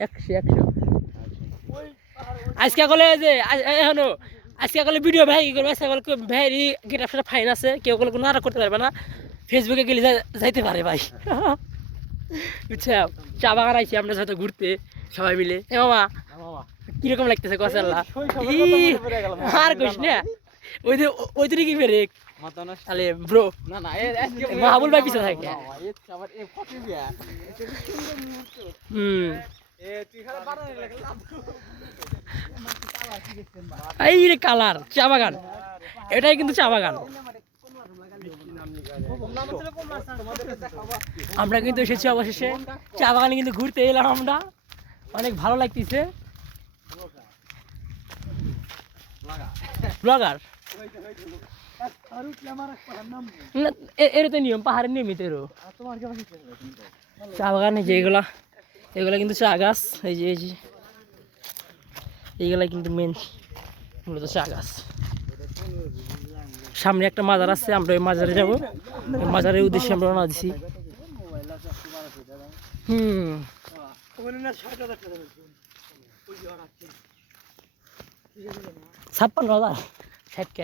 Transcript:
একশো আজকে কলে যে এখনো আজকে কলে ভিডিও ভাই কি করবে আজকে কলে ভাই গেট আপটা ফাইন আছে কেউ কলে কোনো নাটক করতে পারবে না ফেসবুকে গেলে যাইতে পারে ভাই বুঝছো চা বাগান আইছি আমরা সাথে ঘুরতে সবাই মিলে এ মামা কিরকম লাগতেছে কসাল্লা আর কইস না ওই দিকে কি বেরে তাহলে ব্রো মাহবুল ভাই পিছনে থাকে এই রে কালার চা বাগান এটাই কিন্তু চা বাগান আমরা কিন্তু এসেছি অবশেষে চা বাগানে কিন্তু ঘুরতে এলাম আমরা অনেক ভালো লাগতেছে ব্লগার এর তো নিয়ম পাহাড়ের নিয়মিত এরও চা বাগানে যেগুলা এগুলা কিন্তু চা গাছ এই যে এইগুলা কিন্তু মেন মূলত চা গাছ সামনে একটা মাজার আছে আমরা ওই মাজারে যাবো মাজারের উদ্দেশ্যে আমরা রওনা দিছি 56,000 60K